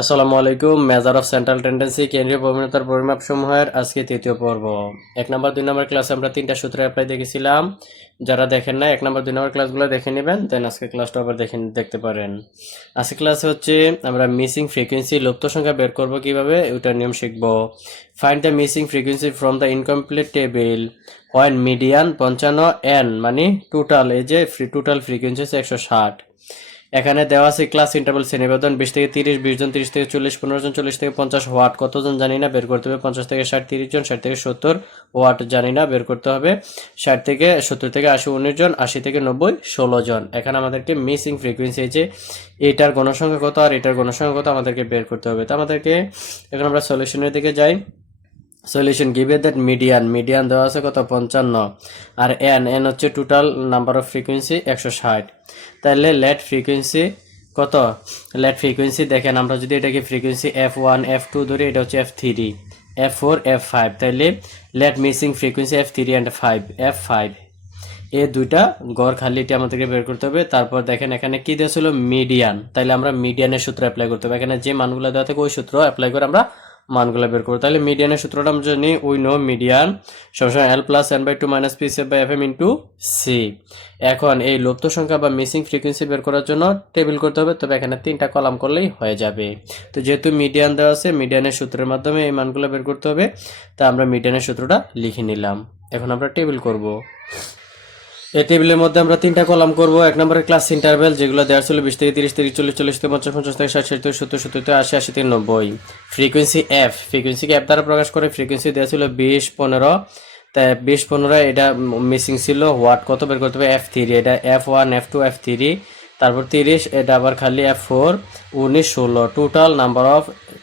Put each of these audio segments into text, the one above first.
আসসালামু আলাইকুম। Measure of central tendency, কেন্দ্রীয় প্রবণতার পরিমাপ সমূহের আজকে তৃতীয় পর্ব। 1 নম্বর 2 নম্বর ক্লাসে আমরা 3টা সূত্র অ্যাপ্লাই দেখেছিলাম। যারা দেখেন না 1 নম্বর 2 নম্বর ক্লাসগুলো দেখে নেবেন, দেন আজকে ক্লাসটা আবার দেখতে পারেন। আজকে ক্লাসে হচ্ছে আমরা মিসিং ফ্রিকোয়েন্সি, লুপ্ত সংখ্যা বের করব কিভাবে, ওটার নিয়ম শিখব। Find the missing frequency from the incomplete table when median 55 N মানে টোটাল, এই যে টোটাল ফ্রিকোয়েন্সি হচ্ছে 160। এখানে দেওয়া আছে ক্লাস ইন্টারভাল শ্রেণীবেদন 20 থেকে 30, 20 জন, 30 থেকে 40, 15 জন, 40 থেকে 50 ওয়াট কতজন জানি না, বের করতে হবে। 50 থেকে 60 30 জন, 60 থেকে 70 ওয়াট জানি না, বের করতে হবে। 60 থেকে 70 থেকে 80 19 জন, 80 থেকে 90 16 জন। এখানে আমাদেরকে মিসিং ফ্রিকোয়েন্সি যে এটার গণসংখ্যা কত আর এটার গণসংখ্যা কত আমাদেরকে বের করতে হবে। তো আমাদেরকে এখন আমরা সলিউশনের দিকে যাই। সলিউশন গিভেন দ্যাট মিডিয়ান দেওয়া আছে কত 55, আর এন হচ্ছে টোটাল নাম্বার অফ ফ্রিকোয়েন্সি 160। তাহলে লেট ফ্রিকোয়েন্সি দেখেন, আমরা যদি এটাকে ফ্রিকোয়েন্সি F1 F2 ধরি, এটা হচ্ছে F3 F4 F5, তাহলে late missing frequency F3 and F5 এই দুইটা গড় খালিটি আমাদেরকে বের করতে হবে। তারপর দেখেন এখানে কি দেওয়া ছিল মিডিয়ান, তাহলে আমরা মিডিয়ানের সূত্র অ্যাপ্লাই করতে হবে। এখানে যে মানগুলো দেওয়া থাকে ওই সূত্র অ্যাপ্লাই করে আমরা মানগুলো বের করবো। তাহলে মিডিয়ানের সূত্রটা আমরা জানি, উই নো মিডিয়ান সবসময় L plus N/2 minus P CF by FM into C. এখন এই লুপ্ত সংখ্যা বা মিসিং ফ্রিকোয়েন্সি বের করার জন্য টেবিল করতে হবে, তবে এখানে 3টা কলাম করলেই হয়ে যাবে। তো যেহেতু মিডিয়ান দেওয়া আছে, মিডিয়ানের সূত্রের মাধ্যমে এই মানগুলো বের করতে হবে, তা আমরা মিডিয়ানের সূত্রটা লিখে নিলাম। এখন আমরা টেবিল করব। এই টেবিলের মধ্যে আমরা 3টা কলাম করব। 1 নম্বরের ক্লাস ইন্টারভ্যাল যেগুলো দেওয়া ছিল 20 থেকে 30, 30 40, 40 থেকে 50, 50 থেকে 60, 60 থেকে 70, 70 থেকে 80, 80 থেকে 90। ফ্রিকোয়েন্সিকে এফ দ্বারা প্রকাশ করে। ফ্রিকোয়েন্সি দেওয়া ছিল 20 15, তাই 20 15 এটা মিসিং ছিল। হোয়াট কত বের করতে হবে, F3, এটা F1 F2 F3, তারপর 30 এটা আবার খালি F4 19 16।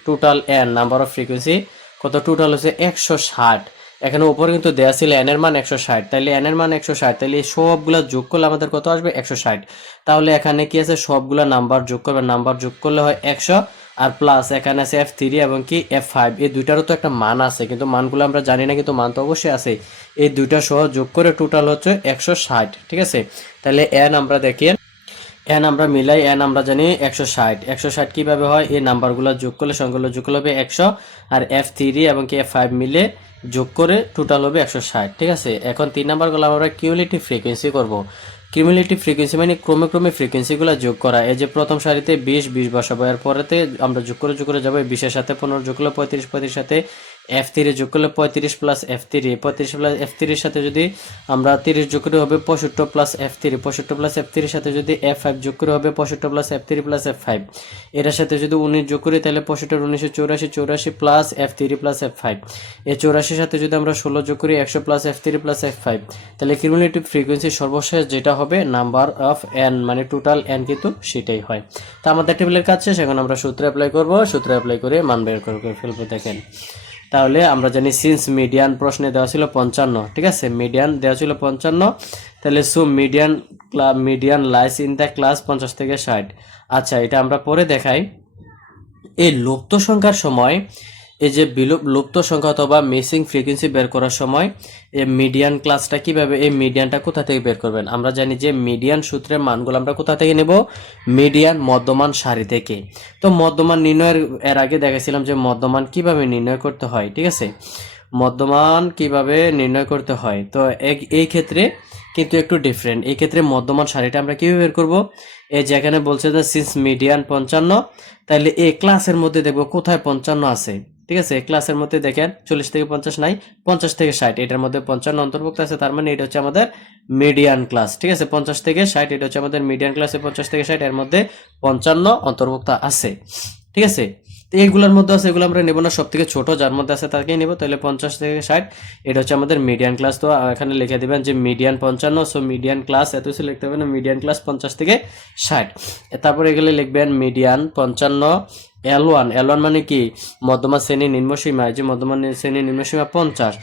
Total N number of frequency কত, টোটাল হচ্ছে 160। এখানে উপরে কিন্তু দেওয়া ছিল এন এর মান 160, তাইলে এন এর মান 160, তাইলে সবগুলা যোগ করলে আমাদের কত আসবে 160। তাহলে এখানে কি আছে, সবগুলা নাম্বার যোগ করবে, নাম্বার যোগ করলে হয় 100, আর প্লাস এখানে আছে F3 এবং কি F5, এই দুইটারও তো একটা মান আছে, কিন্তু মানগুলো আমরা জানি না, কিন্তু মান তো অবশ্যই আছে। এই দুইটা সহ যোগ করে টোটাল হচ্ছে 160, ঠিক আছে। তাহলে এন আমরা দেখি, এন আমরা মিলাই, এন আমরা জানি 160। 160 কিভাবে হয়, এই নাম্বারগুলো যোগ করলে সংখ্যাগুলো যোগ করলে হবে 100, আর F3 এবং কি F5 মিলে যোগ করে টোটাল হবে 160, ঠিক আছে। এখন 3 নাম্বার গুলো আমরা কিউমুলেটিভ ফ্রিকোয়েন্সি করব। কিউমুলেটিভ ফ্রিকোয়েন্সি মানে ক্রমে ক্রমে ফ্রিকোয়েন্সিগুলো যোগ করা। এই যে প্রথম সারিতে 20 বসাবো, এর পরেতে আমরা যোগ করে যাবো। 20 এর সাথে 15 যোগ করলে 35, 35 সাথে F3 যোগ করলে 35 প্লাস F3, 35 প্লাস F3 এর সাথে যদি আমরা 30 যোগ করে হবে 65 প্লাস F3, 65 প্লাস F3 এর সাথে যদি F5 যোগ করে হবে 65 প্লাস F3 প্লাস F5। এটার সাথে যদি 19 যোগ করি তাহলে 65 19 84, 84 প্লাস F3 প্লাস F5। এই 84 সাথে যদি আমরা 16 যোগ করি 100 প্লাস F3 প্লাস F5। তাহলে কিউমুলেটিভ ফ্রিকোয়েন্সি সর্বশেষ যেটা হবে নাম্বার অফ এন মানে টোটাল এন, কিন্তু সেটাই হয়। তো আমাদের টেবিলের কাজ শেষ, এখন আমরা সূত্র অ্যাপ্লাই করব। সূত্র অ্যাপ্লাই করে মান বের করে ফেলবো। দেখেন তাহলে আমরা জানি সিন্স মিডিয়ান প্রশ্নে দেওয়া ছিল 55, ঠিক আছে, মিডিয়ান দেওয়া ছিল 55, তাহলে so median lies in the class 50 থেকে 60। আচ্ছা, এটা আমরা পরে দেখাই। এই লুপ্ত সংখ্যার সময়, এই যে লুপ্ত সংখ্যা অথবা মিসিং ফ্রিকোয়েন্সি বের করার সময় এই মিডিয়ান ক্লাসটা কিভাবে, এই মিডিয়ানটা কোথা থেকে বের করবেন। আমরা জানি যে মিডিয়ান সূত্রের মানগুলো আমরা কোথা থেকে নেব, মিডিয়ান মধ্যমান সারি থেকে। তো মধ্যমান নির্ণয়ের এর আগে দেখেছিলাম যে মধ্যমান কিভাবে নির্ণয় করতে হয়, ঠিক আছে, মধ্যমান কিভাবে নির্ণয় করতে হয়। তো এই ক্ষেত্রে কিন্তু একটু ডিফারেন্ট। এই ক্ষেত্রে মধ্যমান সারিটা আমরা কিভাবে বের করব, এই যেখানে বলছে যে সিন্স মিডিয়ান 55, তাহলে এই ক্লাসের মধ্যে দেখবো কোথায় 55 আছে, ঠিক আছে। ক্লাসের মধ্যে দেখেন 40 থেকে 50 নাই, 50 থেকে 60, এটার মধ্যে 55 অন্তর্ভুক্ত আছে, তার মানে এটা হচ্ছে আমাদের মিডিয়ান ক্লাস, ঠিক আছে। 50 থেকে 60 এটা হচ্ছে আমাদের মিডিয়ান ক্লাসে, 50 থেকে 60 এর মধ্যে 55 অন্তর্ভুক্ত আছে, ঠিক আছে। তো এইগুলোর মধ্যে আছে, এগুলো আমরা নেব না, সব থেকে ছোট যার মধ্যে আছে তাকেই নেব। তাহলে 50 থেকে 60 এটা হচ্ছে আমাদের মিডিয়ান ক্লাস। তো এখানে লিখে দিবেন যে মিডিয়ান 55, সো মিডিয়ান ক্লাস এত কিছু লিখতে হবে না, মিডিয়ান ক্লাস 50 থেকে 60। তারপরে এগুলো লিখবেন মিডিয়ান 55 L1 মানে কি, মধ্যমা শ্রেণী নিম্নসীমা, যে মধ্যমা শ্রেণী নিম্নসীমা 50,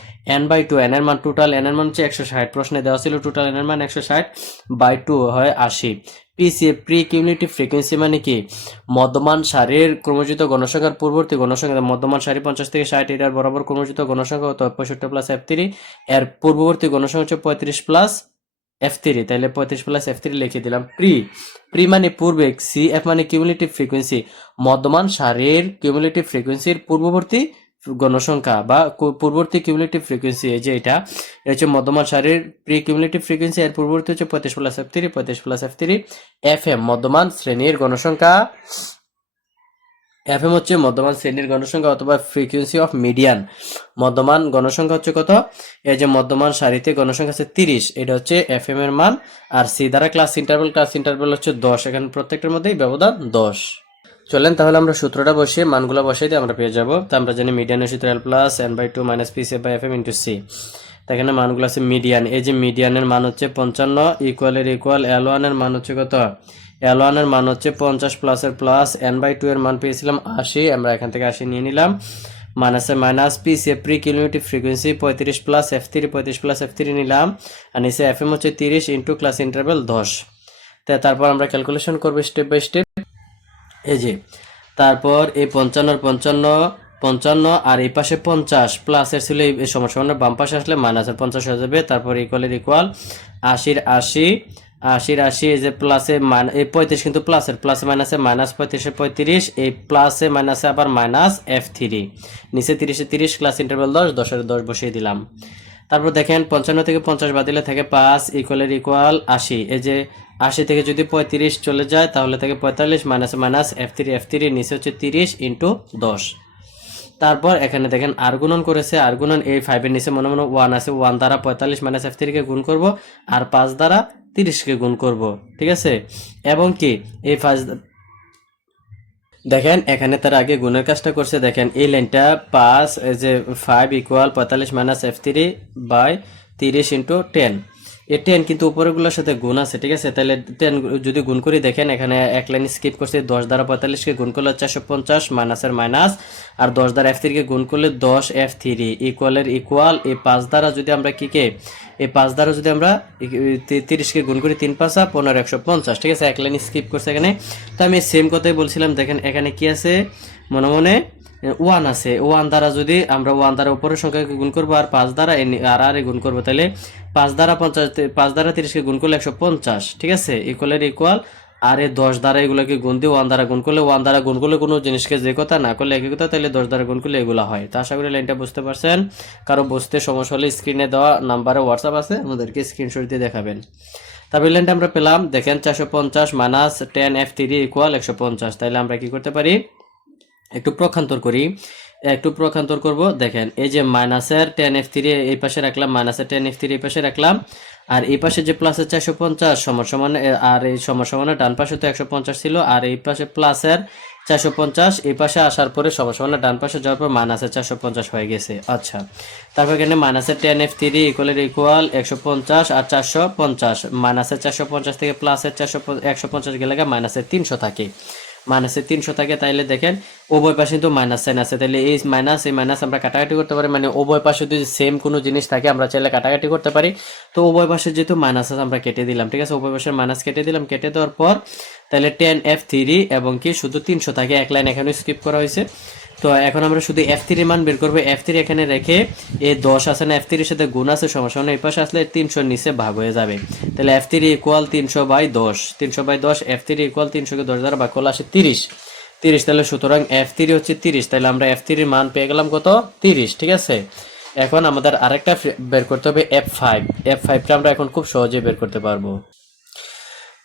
n/2, n এর মান টোটাল n এর মান হচ্ছে 160, প্রশ্নে দেওয়া ছিল টোটাল n এর মান 160/2 হয় 80। পিসিএ প্রি কিউমুলেটিভ ফ্রিকোয়েন্সি মানে কি, মধ্যমান সারির ক্রমযুক্ত গণসংখ্যার পূর্ববর্তী গণসংখ্যা, মধ্যমান সারি 50 থেকে 60, এটার বরাবর ক্রমযুক্ত গণসংখ্যা হতো 65 প্লাস F3, এর পূর্ববর্তী গণসংখ্যা হচ্ছে 35 প্লাস F3, তাহলে 35 প্লাস F3 লিখে দিলাম। প্রি মানে পূর্বে, CF মানে কিউমুলেটিভ ফ্রিকোয়েন্সি, মধ্যমান সারির কিউমুলেটিভ ফ্রিকোয়েন্সির পূর্ববর্তী গণসংখ্যা বা পূর্ববর্তী কিউমুলেটিভ ফ্রিকোয়েন্সি, এই যে এটা হচ্ছে মধ্যমান সারির প্রি কিউমুলেটিভ ফ্রিকোয়েন্সি, এর পূর্ববর্তী হচ্ছে 35 plus F3, 35 plus F3। FM মধ্যমান শ্রেণীর গণসংখ্যা, FM হচ্ছে মধ্যমান শ্রেণীর গণসংখ্যা অথবা ফ্রিকোয়েন্সি অফ মিডিয়ান। মধ্যমান গণসংখ্যা হচ্ছে কত? এই যে মধ্যমান সারিতে গণসংখ্যা আছে 30, এটা হচ্ছে FM এর মান। আর সি দ্বারা ক্লাস ইন্টারভেল হচ্ছে 10, এখানে প্রত্যেকটার মধ্যেই ব্যবধান 10। চলেন তাহলে আমরা সূত্রটা বসিয়ে মানগুলো বসাই দিয়ে আমরা পেয়ে যাব। তো আমরা জানি মিডিয়ানের সূত্র L plus n/2 minus PCF by FM into C. তো এখানে মানগুলো আছে মিডিয়ান, এই যে মিডিয়ানের মান হচ্ছে 55, ইকুয়াল L1 এর মান হচ্ছে কত? L1 এর মান হচ্ছে 50 প্লাসের প্লাস n/2 এর মান পেয়েছিলাম 80, আমরা এখান থেকে 80 নিয়ে নিলাম। Minus PCF pre cumulative frequency 35 plus F3 নিলাম। আর নিচে FM হচ্ছে 30 ইন্টু ক্লাস ইন্টারভেল 10। তারপর আমরা ক্যালকুলেশন করবো স্টেপ বাই স্টেপ। এই যে তারপর এই 55 আর এই পাশে 50 প্লাসের ছিল এই সমস্যা, বাম পাশে আসলে মাইনাসের 50 হয়ে যাবে। তারপর ইকুয়াল 80 এই যে প্লাসে এই 35 কিন্তু প্লাসে মাইনাসে মাইনাস 35 এই প্লাসে মাইনাসে আবার মাইনাস F3, নিচে 30 ক্লাস ইন্টারভেল 10 এর 10 বসিয়ে দিলাম। তারপর দেখেন 55 থেকে 50 বাদ দিলে থাকে 5, ইকুয়াল 80, এই যে 80 থেকে যদি 35 চলে যায় তাহলে থাকে 45, মাইনাস F3 নিচে হচ্ছে 30 ইন্টু 10। তারপর এখানে দেখেন আর গুণন করেছে, আর গুণন এই 5 এর নিচে মনে 1 আছে, 1 দ্বারা 45 মাইনাস F3 কে গুণ করব আর 5 দ্বারা 30 কে গুণ করব, ঠিক আছে। এবং কি এই 5 দেখেন এখানে তার আগে গুণের কাজটা করছে, দেখেন এই লাইনটা 5 এই যে 5 equal 45 minus F3 by 30 into 10। এই 10 কিন্তু উপরেগুলোর সাথে গুণ আছে, ঠিক আছে। তাহলে 10 যদি গুণ করি, দেখেন এখানে এক লাইন স্কিপ করছে, 10 দ্বারা 45 কে গুণ করলে 450 মাইনাসের মাইনাস, আর 10 দ্বারা F3 কে গুণ করলে 10 F3 ইকুয়াল এই 5 দ্বারা যদি আমরা এই 5 দ্বারা যদি আমরা 30 কে গুণ করি 3 5 15 150, ঠিক আছে। এক লাইন স্কিপ করছে এখানে। তো আমি সেম কথাই বলছিলাম, দেখেন এখানে কি আছে, মনে 1 আছে, 1 দ্বারা যদি আমরা 1 দ্বারা উপরের সংখ্যাকে গুণ করবো আর 5 দ্বারা আর গুণ করবো, তাহলে 5 দ্বারা 30 কে গুণ করলে 150, ঠিক আছে। ইকুয়াল আর এই 10 দ্বারা এগুলোকে গুণ দিয়ে 1 দ্বারা গুণ করলে কোনো জিনিসকে যে কথা না করলে একই কথা, তাহলে 10 দ্বারা গুণ করলে এগুলো হয়। তো আশা করি লাইনটা বুঝতে পারছেন। কারো বুঝতে সমস্যা হলে স্ক্রিনে দেওয়া নাম্বারে হোয়াটসঅ্যাপ আছে, আমাদেরকে স্ক্রিনশট দিয়ে দেখাবেন। তারপর লাইনটা আমরা পেলাম, দেখেন 450 মাইনাস 10 F3 ইকুয়াল 150। তাহলে আমরা কি করতে পারি, একটু প্রখান্তর করব। দেখেন এই যে মাইনাসের 10 F3 এই পাশে রাখলাম, মাইনাসের 10 F3 এই পাশে রাখলাম, আর এই পাশে যে প্লাসের 450 সমান, আর এই সমান ডান পাশে তো 150 ছিল, আর এই পাশে প্লাসের 450 এই পাশে আসার পরে সমান ডান পাশে যাওয়ার পর মাইনাসের 450 হয়ে গেছে। আচ্ছা, তারপর এখানে মাইনাসের 10 F3 ইকুয়াল 150 আর 450, মাইনাসের 450 থেকে প্লাসের 150 গেলে মাইনাসের 300 থাকে, তাইলে দেখেন উভয় পাশে কিন্তু মাইনাস সাইন আছে, তাহলে এই মাইনাস আমরা কাটাকাটি করতে পারি, মানে উভয় পাশে যদি সেম কোনো জিনিস থাকে আমরা চাইলে কাটাকাটি করতে পারি। তো উভয় পাশে যেহেতু মাইনাস আছে আমরা কেটে দিলাম, ঠিক আছে। উভয় পাশের মাইনাস কেটে দিলাম, কেটে দেওয়ার পর তাহলে 10 F3 এবং কি শুধু 300 থাকে, এক লাইন এখানে স্কিপ করা হয়েছে। তো এখন আমরা শুধু F3 মান বের করবো। F3 এখানে রেখে এই 10 আছে না, F3 এর সাথে গুণ আছে, সমান এই পাশে আসলে 300 নিচে ভাগ হয়ে যাবে। তাহলে F3 ইকুয়াল 300/10, F3 ইকুয়াল 300 কে 10 দ্বারা ভাগ করলে আসে 30। তাহলে সুতরাং F3 হচ্ছে 30, তাহলে আমরা F3 এর মান পেয়ে গেলাম কত, 30, ঠিক আছে। এখন আমাদের আরেকটা বের করতে হবে F5টা আমরা এখন খুব সহজে বের করতে পারবো।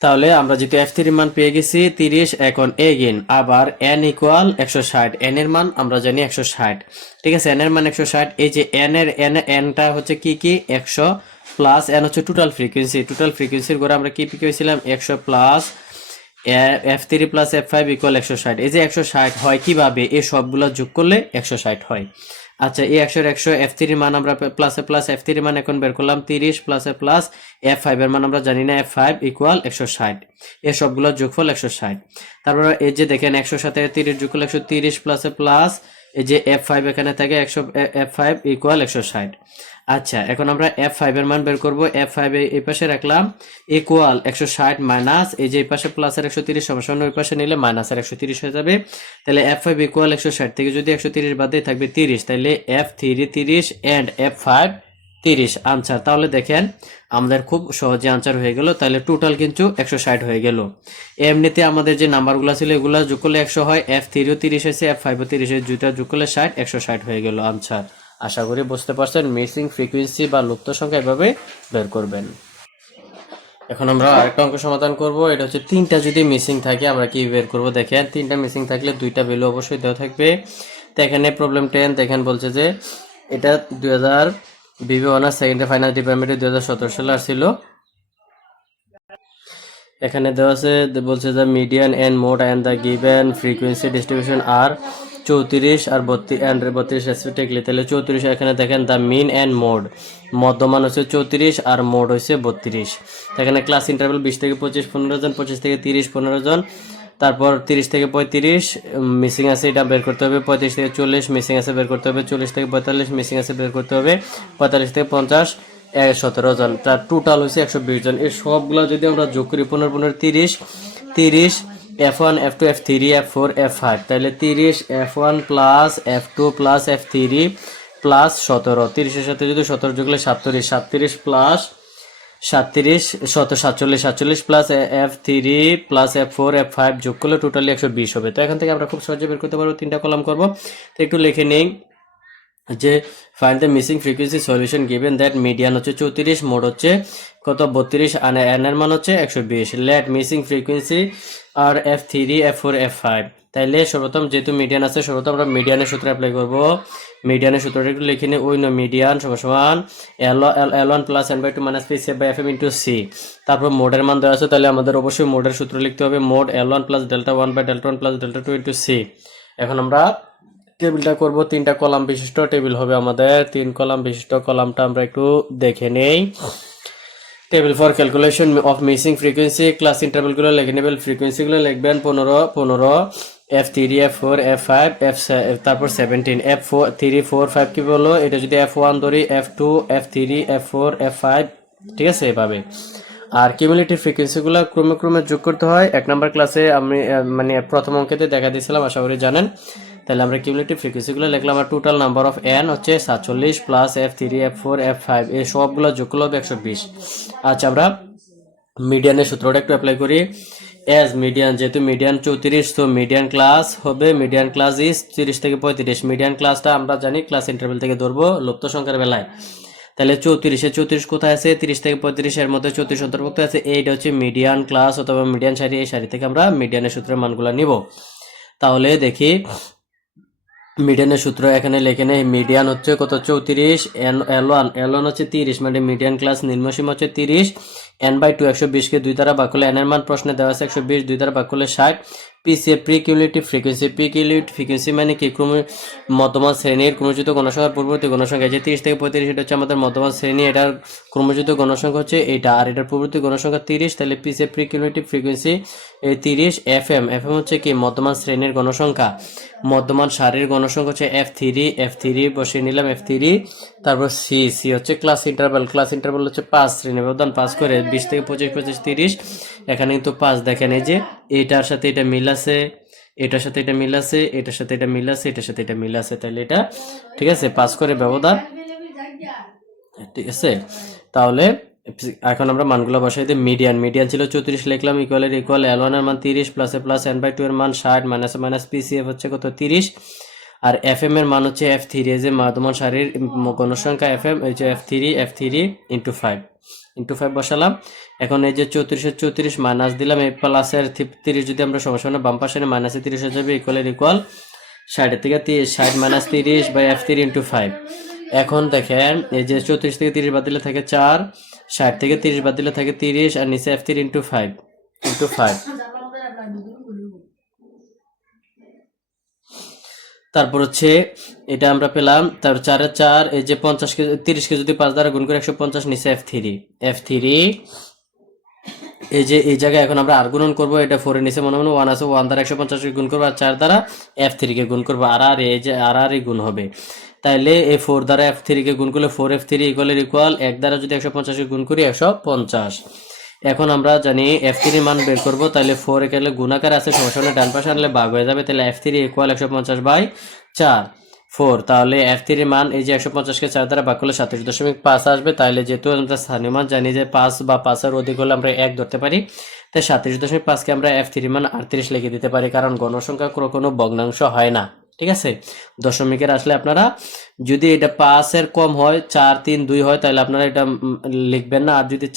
তাহলে আমরা যেহেতু F3 এর মান পেয়ে গেছি 30, এখন এগেইন আবার n ইকুয়াল 160, n এর মান আমরা জানি 160, ঠিক আছে। n এর মান 160, এই যে nটা হচ্ছে কি 100 প্লাস n হচ্ছে টোটাল ফ্রিকোয়েন্সির ঘরে আমরা কি পেয়েছিলাম 100 plus F3 plus F5 equal 160। এই যে 160 হয় কিভাবে, এই সবগুলো যোগ করলে 160 হয়। আচ্ছা, এই 100 F3 এর মান আমরা প্লাস F3 এর মান এখন বের করলাম 30 প্লাস F5 এর মান আমরা জানি না, F5 ইকুয়াল 160, এই সবগুলোর যোগফল 160। তারপর এই যে দেখেন 100 সাথে 30 যোগ করলে 130 প্লাস এই যে F5 এখানে থাকে 100, F5 ইকুয়াল 160। আচ্ছা, এখন আমরা F5 এর মান বের করব। F5 এই পাশে রাখলাম ইকুয়াল 160 মাইনাস এই যে এই পাশে প্লাসের 130 সমান ওই পাশে নিলে মাইনাসের 130 হয়ে যাবে। তাহলে F5 ইকুয়াল 160 থেকে যদি 130 বাদ দিয়ে থাকবে 30, তাহলে F3 30 এন্ড F5 30 আনসার। তাহলে দেখেন আমাদের খুব সহজে আনসার হয়ে গেল। তাহলে টোটাল কিন্তু 160 হয়ে গেল। এমনিতে আমাদের যে নাম্বারগুলো ছিল এগুলো যোগ করলে 100 হয়, F3 ও 30 হয়েছে, F5 ও 30 হয়েছে, দুইটা যোগ করলে 60, 160 হয়ে গেল আনসার। আশা করি বুঝতে পারছেন মিসিং ফ্রিকোয়েন্সি বা লুপ্ত সংখ্যা এভাবে বের করবেন। এখন আমরা আরেকটা অঙ্ক সমাধান করব। এটা হচ্ছে 3টা যদি মিসিং থাকে আমরা কি বের করব। দেখেন 3টা মিসিং থাকলে 2টা ভ্যালু অবশ্যই দেওয়া থাকবে। তো এখানে প্রবলেম 10 দেখেন বলছে যে এটা 2000 বিবি অনার্স সেকেন্ডারি ফাইনাল ডিপার্টমেন্টে 2017 সালে আসছিল। এখানে দেওয়া আছে বলছে যে median and mode and the given frequency distribution are 34 আর 32 রেসপেক্টিভলি। তাহলে 34 এখানে দেখেন দ্য মিন এন্ড মোড, মধ্যমান হচ্ছে 34 আর মোড হচ্ছে 32। এখানে ক্লাস ইন্টারভ্যাল 20 থেকে 25 15 জন, 25 থেকে 30 15 জন, তারপর 30 থেকে 35 মিসিং আছে এটা বের করতে হবে, 35 থেকে 40 মিসিং আছে বের করতে হবে, 40 থেকে 45 মিসিং আছে বের করতে হবে, 45 থেকে 50 17 জন, তার টোটাল হচ্ছে 120 জন। এই সবগুলো যদি আমরা যোগ করি 15 15 30 30 F1 F2 F3 F4 F5, তাহলে 30 F1 plus F2 plus F3 plus 17, 30 এর সাথে যদি 17 যোগ করলে 37, 37 plus 37 47, 47 plus F3 plus F4 F5 যোগ করলে টোটালি 120 হবে। তো এখান থেকে আমরা খুব সহজে বের করতে পারবো। 3টা কলাম করব। তো একটু লিখে নেই যে find the missing frequency solution given that median হচ্ছে 34, মোড হচ্ছে কত 32 আর এন এর মান হচ্ছে 120। লেট মিসিং ফ্রিকোয়েন্সি আর F3 F4 F5। তাইলে সর্বপ্রথম যেহেতু মিডিয়ান আছে সর্বপ্রথম আমরা মিডিয়ানের সূত্র অ্যাপ্লাই করব। মিডিয়ানের সূত্রটা একটু লিখে নিই। ওই মিডিয়ান সমান L1 plus n/2 minus P CF by FM into C. তারপর মোডের মান দেওয়া আছে, তাহলে আমাদের অবশ্যই মোডের সূত্র লিখতে হবে। Mode L1 plus delta 1 by delta 1 plus delta 2 into C. এখন আমরা টেবিলটা করব। 3টা কলাম বিশিষ্ট টেবিল হবে আমাদের। 3 কলাম বিশিষ্ট কলামটা আমরা একটু দেখে নেই। Table for calculation of missing frequency, class ইন্টারভ্যালগুলো লিখে নেবেন, ফ্রিকোয়েন্সিগুলো লিখবেন 15 F3 F4 F5 তারপর 17 F3 4 5 কি বলো, এটা যদি F1 ধরি F2 F3 F4 F5, ঠিক আছে এভাবে। আর কিউমুলেটিভ ফ্রিকোয়েন্সিগুলো ক্রমে ক্রমে যোগ করতে হয়। 1 নম্বর ক্লাসে আমি মানে প্রথম অঙ্কেতে দেখা দিয়েছিলাম, আশা করি জানেন। তাহলে আমরা কিউমুলেটিভ ফ্রিকোয়েন্সিগুলো লিখলাম। আর টোটাল নাম্বার অফ এন হচ্ছে 47 প্লাস F3 F4 F5 এই সবগুলো যোগ করলে হবে 120। আচ্ছা আমরা মিডিয়ানের সূত্রটা একটু অ্যাপ্লাই করি। এজ মিডিয়ান, যেহেতু মিডিয়ান 34, তো মিডিয়ান ক্লাস হবে, মিডিয়ান ক্লাস ইজ 30 থেকে 35। মিডিয়ান ক্লাসটা আমরা জানি ক্লাস ইন্টারভ্যাল থেকে ধরবো লুপ্ত সংখ্যার বেলায়। তাহলে 34 কোথায় আছে, 30 থেকে 35 এর মধ্যে 34 অন্তর্ভুক্ত আছে। এইটা হচ্ছে মিডিয়ান ক্লাস অথবা মিডিয়ান সারি। এই সারি থেকে আমরা মিডিয়ানের সূত্রের মানগুলো নিব। তাহলে দেখি মিডিয়ানের সূত্র এখানে লিখে নেই। মিডিয়ান হচ্ছে কত 34, L1 হচ্ছে 30, মানে মিডিয়ান ক্লাস নিম্নসীমা হচ্ছে 30, n/2 120 কে 2 দ্বারা ভাগ করলে n এর মান প্রশ্নে দেওয়া আছে 120, 2 দ্বারা ভাগ করলে 60। PCA pre cumulative frequency, pre cumulative frequency মানে কি মধ্যমান শ্রেণীর ক্রমযুক্ত গণসংখ্যার পূর্ববর্তী গণসংখ্যা, যে 30 থেকে 35 এটা হচ্ছে আমাদের মধ্যমান শ্রেণী, এটার ক্রমযুক্ত গণসংখ্যা হচ্ছে এটা, আর এটার পূর্ববর্তী গণসংখ্যা 30। তাহলে পিসিএ প্রি কিউমুলেটিভ ফ্রিকোয়েন্সি এই 30 FM হচ্ছে কি মধ্যমান শ্রেণীর গণসংখ্যা, মধ্যমান সারির গণসংখ্যা হচ্ছে F3 বসিয়ে নিলাম F3। তারপর সি হচ্ছে ক্লাস ইন্টারভ্যাল, ক্লাস ইন্টারভ্যাল হচ্ছে 5 শ্রেণী ব্যবধান 5 করে 20 থেকে 25 25 30। এখানে কিন্তু 5 দেখেন এই যে এটার সাথে এটা মিল আছে, এটার সাথে এটা মিল আছে, এটার সাথে এটা মিল আছে, এটার সাথে এটা মিল আছে, তাহলে এটা ঠিক আছে 5 করে ব্যবধান, ঠিক আছে। তাহলে এখন আমরা মানগুলো বসাই দিই। মিডিয়ান ছিল 34 লিখলাম, ইকুয়াল L1 এর মান 30 প্লাস n/2 এর মান 60 মাইনাস পিসিএফ হচ্ছে কত 30, আর FM এর মান হচ্ছে F3 এই যে মধ্যমান সারির গণসংখ্যা FM এই যে F3 ইন্টু 5 বসালাম। এখন এই যে 34 মাইনাস দিলাম, এই প্লাসের 30 যদি আমরা সমান বাম পাশে মাইনাসে 30 হয়ে যাবে, ইকুয়াল 60 থেকে 60 মাইনাস 30 বাই F3 ইন্টু 5। এখন দেখেন এই যে 34 থেকে 30 বাদ দিলে থাকে 4, 60 থেকে 30 বাদ দিলে থাকে 30, আর নিচে F3 ইন্টু 5 তারপর হচ্ছে এটা আমরা পেলাম। তারপর 4 এর 4 এই যে 50 কে 30 কে যদি 5 দ্বারা গুণ করে 150, নিচে F3 এই যে এই জায়গায় এখন আমরা আর গুণন করবো। এটা 4 এর নিচে মনে 1 আছে, 1 দ্বারা 150 কে গুণ করবো, আর 4 দ্বারা F3 কে গুণ করবো, আর এই যে আর গুণ হবে। তাইলে এই 4 দ্বারা F3 কে গুণ করলে 4F3 ইকুয়াল 1 দ্বারা যদি 150 কে গুণ করি 150। এখন আমরা জানি F3 এর মান বের করব। তাহলে 4 এখানে গুণাকার আছে, সমান ডান পাশে আনলে ভাগ হয়ে যাবে। তাহলে F3 ইকুয়াল 150 বাই 4। 4, তাহলে F3 এর মান এই যে 150-কে 4 দ্বারা ভাগ করলে 37.5 আসবে। তাহলে যেহেতু আমরা স্থানীয় মান জানি যে 5 বা 5 এর অধিক হলে আমরা 1 ধরতে পারি, তাই 37.5 কে আমরা F3 মান 38 লিখে দিতে পারি, কারণ গণসংখ্যা কোনো ভগ্নাংশ হয় না। ঠিক আছে, দশমিকের আসলে আপনারা যদি এটা 5 এর কম হয়, 4 3 2 হয়, তাহলে আপনারা এটা লিখবেন না। আর যদি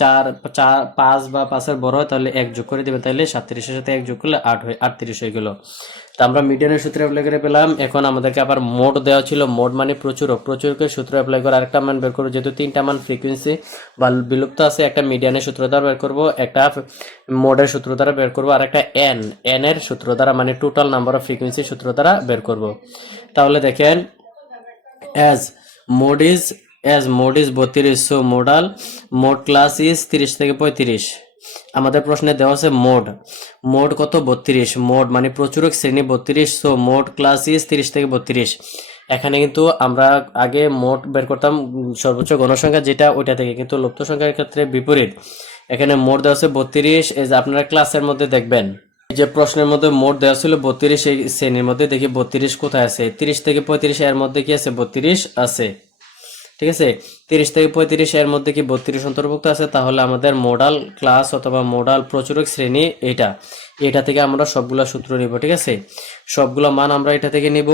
5 বা 5 এর বড় হয় তাহলে 1 যোগ করে দিবেন, তাহলে 37 এর সাথে 1 যোগ করলে 38 হয়ে গেল। তো আমরা মিডিয়ানের সূত্র অ্যাপ্লাই করে পেলাম। এখন আমাদেরকে আবার মোড দেওয়া ছিল, মোড মানে প্রচুরকে সূত্র অ্যাপ্লাই করে আরেকটা মান বের করবো। যেহেতু 3টা মান ফ্রিকোয়েন্সি বা বিলুপ্ত আছে, একটা মিডিয়ানের সূত্র দ্বারা বের করব, একটা মোডের সূত্র দ্বারা বের করব, আর একটা এন এর সূত্র দ্বারা মানে টোটাল নাম্বার অফ ফ্রিকোয়েন্সি সূত্র দ্বারা বের করব। তাহলে দেখেন as mode is 32, so mode class is 30 থেকে 35। আমাদের প্রশ্নে দেওয়া আছে মোড কত 32, মোড মানে প্রচুরক শ্রেণী 32, সো মোড ক্লাস ইজ 30 থেকে 32। এখানে কিন্তু আমরা আগে মোড বের করতাম সর্বোচ্চ গণসংখ্যা যেটা, ওইটা থেকে, কিন্তু লুপ্ত সংখ্যার ক্ষেত্রে বিপরীত। এখানে মোড দেওয়া আছে 32, এই যে আপনারা ক্লাসের মধ্যে দেখবেন যে প্রশ্নের মধ্যে মোট দেওয়া ছিল 32, এই শ্রেণীর মধ্যে দেখি 32 কোথায় আছে, 30 থেকে 35 এর মধ্যে কি আছে, 32 আছে। ঠিক আছে, 30 থেকে 35 এর মধ্যে কি 32 অন্তর্ভুক্ত আছে, তাহলে আমাদের মোডাল ক্লাস অথবা মোডাল প্রচুরক শ্রেণী এটা থেকে আমরা সবগুলা সূত্র নিব। ঠিক আছে, সবগুলো মান আমরা এটা থেকে নিব।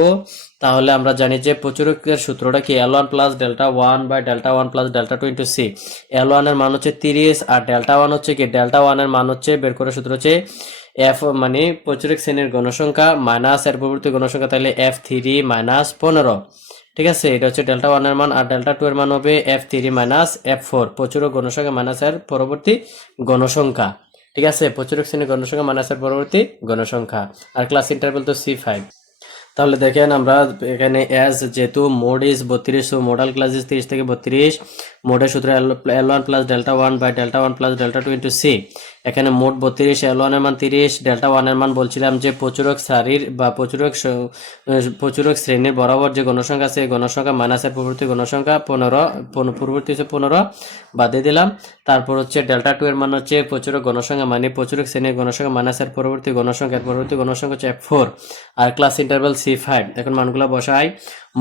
তাহলে আমরা জানি যে প্রচুরকের সূত্রটা কি, L1 plus delta 1 by delta 1 plus delta 2 into C. L1 এর মান হচ্ছে 30 আর ডেল্টা 1 হচ্ছে কি, ডেল্টা 1 এর মান হচ্ছে বের করার সূত্র হচ্ছে এফ মানে প্রচুরক শ্রেণীর গণসংখ্যা মাইনাস এর পরবর্তী গণসংখ্যা, তাহলে F3 মাইনাস 15। ঠিক আছে, এটা হচ্ছে ডেল্টা 1 এর মান, আর ডেল্টা 2 এর মান হবে F3 মাইনাস F4, প্রচুরক গণসংখ্যা মাইনাস এর পরবর্তী গণসংখ্যা। ঠিক আছে, প্রচুরক শ্রেণীর গণসংখ্যা মাইনাস এর পরবর্তী গণসংখ্যা, আর ক্লাস ইন্টারভ্যাল তো C5। তাহলে দেখেন আমরা এখানে যেহেতু mode is 32, so modal class is 30 থেকে 32, মোডের সূত্র L1 plus delta 1 by delta 1 plus delta 2 into C. এখানে মোড 32, L1 এর মান 30, ডেল্টা 1 এর মান বলছিলাম যে প্রচুরক সারির বা প্রচুরক শ্রেণীর বরাবর যে গণসংখ্যা আছে, গণসংখ্যা মাইনাসের পূর্ববর্তী গণসংখ্যা 15, পূর্ববর্তী হচ্ছে 15 বাদে দিলাম। তারপর হচ্ছে ডেল্টা 2 এর মান হচ্ছে প্রচুরক গণসংখ্যা মানে প্রচুরক শ্রেণীর গণসংখ্যা মাইনাসের পরবর্তী গণসংখ্যার পরবর্তী গণসংখ্যা হচ্ছে F4, আর ক্লাস ইন্টারভ্যাল C5। এখন মানগুলো বসাই,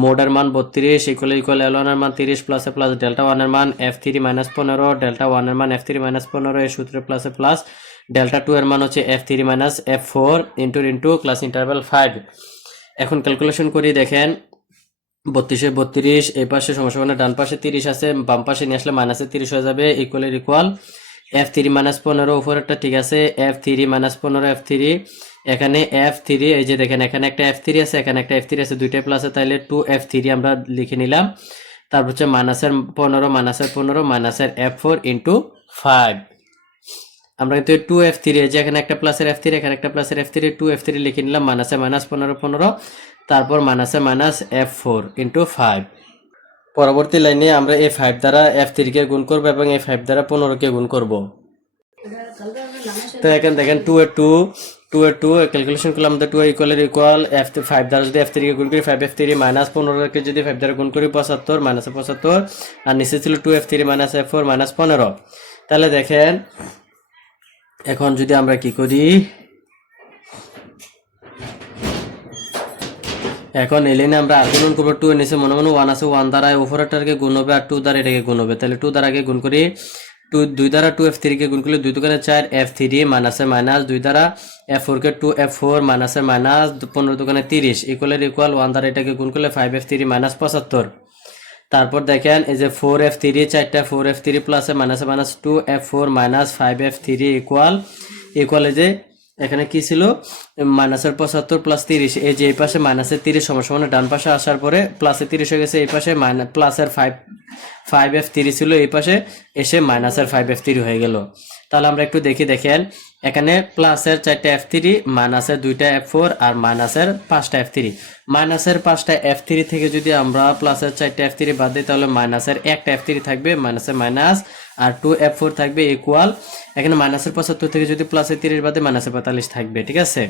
মোডের মান 32 ইকুয়াল L1 এর মান 30 প্লাস ডেল্টা 1 এর মান F3 মাইনাস 15, ডেল্টা 1 এর মান F3 মাইনাস 15 এর সূত্রে প্লাস ডেল্টা 2 এর মান হচ্ছে F3 minus F4 into class interval 5। এখন ক্যালকুলেশন করি, দেখেন 32 এই পাশে সমস্যা, ডান পাশে 30 আছে, বাম পাশে নিয়ে আসলে মাইনাসে 30 হয়ে যাবে, ইকুয়াল F3 মাইনাস 15 উপরেরটা ঠিক আছে, F3 মাইনাস 15 F3, এখানে F3 এই যে দেখেন এখানে একটা F3 আছে, এখানে একটা F3 আছে, দুইটাই প্লাস আছে, তাহলে 2F3 আমরা লিখে নিলাম। তারপর হচ্ছে মাইনাসের 15 মাইনাসের F4 ইন্টু 5। আমরা কিন্তু 2F3 যে এখানে একটা প্লাসের F3 এখানে একটা প্লাসের F3, 2F3 লিখে নিলাম, মাইনাসে মাইনাস 15, তারপর মাইনাসে মাইনাস F4 ইন্টু 5। পরবর্তী লাইনে আমরা এই 5 দ্বারা F3 কে গুণ করব এবং এই 5 দ্বারা 15 কে গুণ করব। তো এখানে দেখেন 2 এর 2 ক্যালকুলেশন করলে আমাদের 2 ইকুয়াল F5 দ্বারা যদি F3 কে গুণ করি 5F3 মাইনাস 15 কে যদি 5 দ্বারা গুণ করি 75 মাইনাস 75, আর নিচে ছিল 2F3 মাইনাস F4 মাইনাস 15। তাহলে দেখেন এখন যদি আমরা কি করি, এখন এই লাইনে আমরা আগুন করবো, 2 এর নিচে মনে 1 আছে, 1 দ্বারা উপরেরটাকে গুণ হবে আর 2 দ্বারা এটাকে গুণ হবে, তাহলে 2 দ্বারা আগে গুণ করি, 2 দ্বারা 2F3 কে গুণ করলে 2 দোকানে 4 F3 মাইনাসে মাইনাস, 2 দ্বারা F4 কে 2F4 মাইনাসে মাইনাস, 15 দোকানে 30 ইকুয়াল 1 দ্বারা এটাকে গুণ করলে 5F3 মাইনাস 75। তারপর দেখেন এই যে 4F3 4টা 4F3 প্লাসে মাইনাসে minus 2F4 minus 5F3 equal এই যে এখানে কি ছিল মাইনাসের 75 প্লাস 30, এই যে এই পাশে মাইনাসের 30 সমান ডান পাশে আসার পরে প্লাসের 30 হয়ে গেছে, এই পাশে প্লাসের 5F3 ছিল, এই পাশে এসে মাইনাসের 5F3 হয়ে গেল। তাহলে আমরা একটু দেখেন এখানে প্লাসের 4টা F3, মাইনাসের 2টা F4 আর মাইনাসের 5টা F3। মাইনাসের 5টা F3 থেকে যদি আমরা প্লাসের 4টা F3 বাদ দিই তাহলে মাইনাসের একটা F3 থাকবে, মাইনাসের মাইনাস আর 2F4 থাকবে ইকুয়াল, এখানে মাইনাসের 75 থেকে যদি প্লাসের 30 বাদে মাইনাসের 45 থাকবে। ঠিক আছে,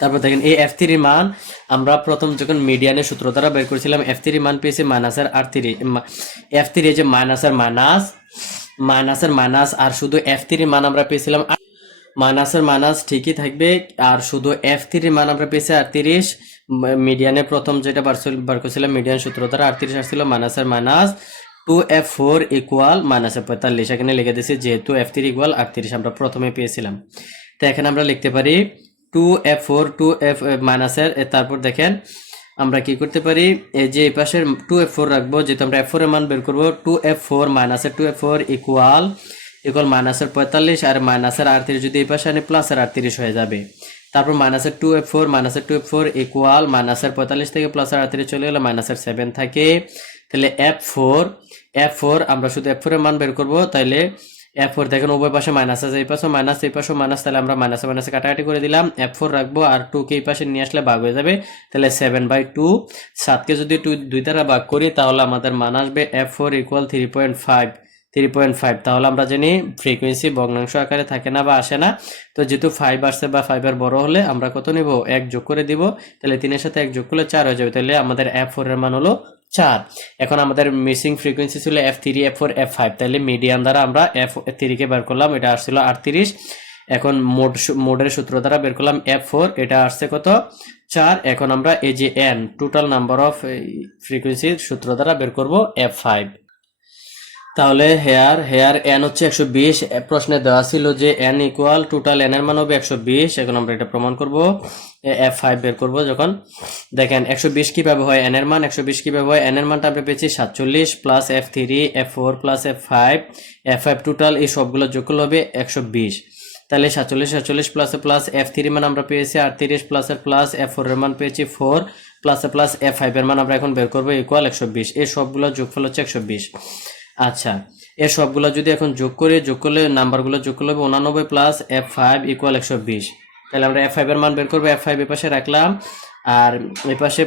তারপর দেখেন এই F3 মান আমরা প্রথম যখন মিডিয়ানের সূত্র দ্বারা বের করেছিলাম F3 মান পেয়েছি মাইনাসের R3, F3 যে মাইনাসের মাইনাস আর শুধু F3 মান আমরা পেয়েছিলাম মাইনাসের মাইনাস ঠিকই থাকবে, আর শুধু F3 মান আমরা পেয়েছি 38, মিডিয়ানে প্রথম যেটা বার করছিলাম মিডিয়ান সূত্র দ্বারা 38 আসছিল, মাইনাসের মাইনাস 2F4 ইকুয়াল মাইনাসের 45, এখানে লিখে দিয়েছি যেহেতু F3 ইকুয়াল 38 আমরা প্রথমে পেয়েছিলাম। তো এখানে আমরা লিখতে পারি 2F4 2F মাইনাসের, তারপর দেখেন আমরা কি করতে পারি, এই যে এই পাশের 2F4 রাখবো, যেহেতু আমরা F4 এর মান বের করবো, 2F4 মাইনাসের 2F4 ইকুয়াল মাইনাসের 45, আর মাইনাসের 38 যদি এই পাশে আনি প্লাসের 38 হয়ে যাবে। তারপর মাইনাসের 2F4 ইকুয়াল মাইনাসের 45 থেকে প্লাসের 38 চলে গেলে মাইনাসের 7 থাকে। তাহলে F4 আমরা শুধু F4 এর মান বের করবো, তাইলে F4 দেখেন উভয় পাশে মাইনাস আছে, এই পাশে মাইনাস এই পাশে মাইনাস, তাহলে আমরা মাইনাসে মাইনাসে কাটাকাটি করে দিলাম, F4 রাখবো আর 2 কে এই পাশে নিয়ে আসলে ভাগ হয়ে যাবে, তাহলে 7/2, 7 কে যদি 2 দ্বারা ভাগ করি তাহলে আমাদের মান আসবে F4 ইকুয়াল 3.5, তাহলে আমরা জানি ফ্রিকোয়েন্সি ভগ্নাংশ আকারে থাকে না বা আসে না, তো যেহেতু 5 আসছে বা 5 এর বড় হলে আমরা কত নিব, 1 যোগ করে দিব, তাহলে 3 এর সাথে 1 যোগ করলে 4 হয়ে যাবে, তাহলে আমাদের F4 এর মান হলো 4। এখন আমাদের মিসিং ফ্রিকোয়েন্সি ছিল F3 F4 F5, তাহলে মিডিয়ান দ্বারা আমরা F3 কে বের করলাম, এটা আসছিল 38। এখন মোডের সূত্র দ্বারা বের করলাম F4, এটা আসছে কত 4। এখন আমরা এই যে n টোটাল নাম্বার অফ ফ্রিকোয়েন্সির সূত্র দ্বারা বের করব F5। তাহলে হেয়ার n হচ্ছে 120, প্রশ্নে দেওয়া ছিল যে n ইকুয়াল টোটাল n এর মান হবে 120। এখন আমরা এটা প্রমাণ করব, F5 বের করব যখন, দেখেন 120 কিভাবে হয়, n এর মান 120 কিভাবে হয়, n এর মানটা আমরা পেয়েছি 47 plus F3 F4 plus F5 total এই সবগুলো যোগ করলে হবে 120। তাহলে 47 প্লাস F3 মান আমরা পেয়েছি 38 প্লাস F4 এর মান পেয়েছি 4 প্লাস F5 এর মান আমরা এখন বের করব ইকুয়াল 120, এই সবগুলো যোগফল হচ্ছে 120। আচ্ছা, এর সবগুলো যদি এখন যোগ করলে নাম্বারগুলো যোগ করলে হবে 89 প্লাস F5 ইকুয়াল 120। তাহলে আমরা F5 এর মান বের করবো, F5 এর পাশে রাখলাম, আর এই পাশে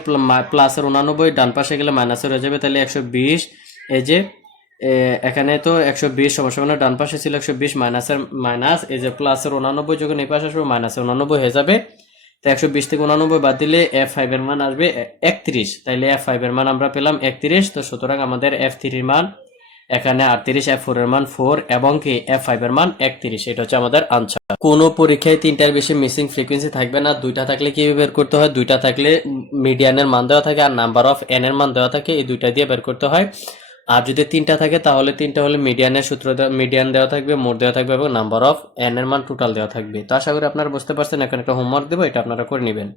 প্লাসের 89 ডান পাশে গেলে মাইনাসের হয়ে যাবে, তাহলে 120, এই যে এখানে তো 120 সমান ডান পাশে ছিল 120 মাইনাসের মাইনাস, এই যে প্লাসের 89 যখন এই পাশে আসবে মাইনাসের 89 হয়ে যাবে, তো 120 থেকে 89 বাদ দিলে F5 এর মান আসবে 31, তাইলে F5 এর মান আমরা পেলাম 31। তো সুতরাং আমাদের F3 এর মান এখানে 38, F4 এর মান 4 এবং কি F5 এর মান 31, এটা হচ্ছে আমাদের আনসার। কোনো পরীক্ষায় 3টার বেশি মিসিং ফ্রিকোয়েন্সি থাকবে না, 2টা থাকলে কিভাবে বের করতে হয়, 2টা থাকলে মিডিয়ানের মান দেওয়া থাকে আর নাম্বার অফ n এর মান দেওয়া থাকে, এই 2টা দিয়ে বের করতে হয়। আর যদি 3টা থাকে তাহলে 3টা হলে মিডিয়ানের সূত্র মিডিয়ান দেওয়া থাকবে, মোড দেওয়া থাকবে এবং নাম্বার অফ n এর মান টোটাল দেওয়া থাকবে। তো আশা করি আপনারা বুঝতে পারছেন, এখন একটা হোমওয়ার্ক দেবো, এটা আপনারা করে নেবেন।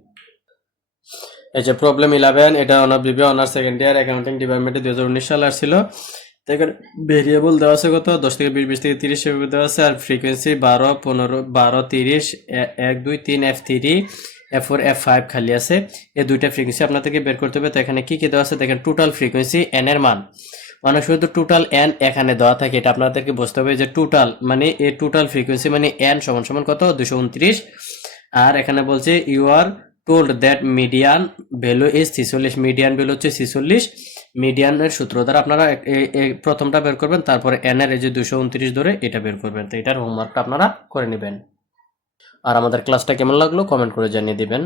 এই যে প্রবলেম 11, এটা অনাবৃবি অনার্স সেকেন্ড ইয়ার অ্যাকাউন্টিং ডিপার্টমেন্টে 2019 সালে আসছিল। দেখেন ভেরিয়েবল দেওয়া আছে কত, 10 থেকে 20, 20 থেকে 30 সেভাবে দেওয়া আছে, আর ফ্রিকোয়েন্সি 12, 15, 12, 30, 1, 2, 3, F3 F4 F5 খালি আছে, এই 2টা ফ্রিকোয়েন্সি আপনাদেরকে বের করতে হবে। তো এখানে কি কি দেওয়া আছে দেখেন, টোটাল ফ্রিকোয়েন্সি n এর মান, মানে শুধু টোটাল n এখানে দেওয়া থাকে, এটা আপনাদেরকে বুঝতে হবে যে টোটাল মানে এই টোটাল ফ্রিকোয়েন্সি মানে n সমান কত 229। আর এখানে বলছে you are told that median value is 46, median value হচ্ছে 46। মিডিয়ানের সূত্র দ্বারা আপনারা প্রথমটা বের করবেন, তারপরে n এর এই যে 229 ধরে এটা বের করবেন। তো এটার হোমওয়ার্কটা আপনারা করে নেবেন। আর আমাদের ক্লাসটা কেমন লাগলো কমেন্ট করে জানিয়ে দিবেন।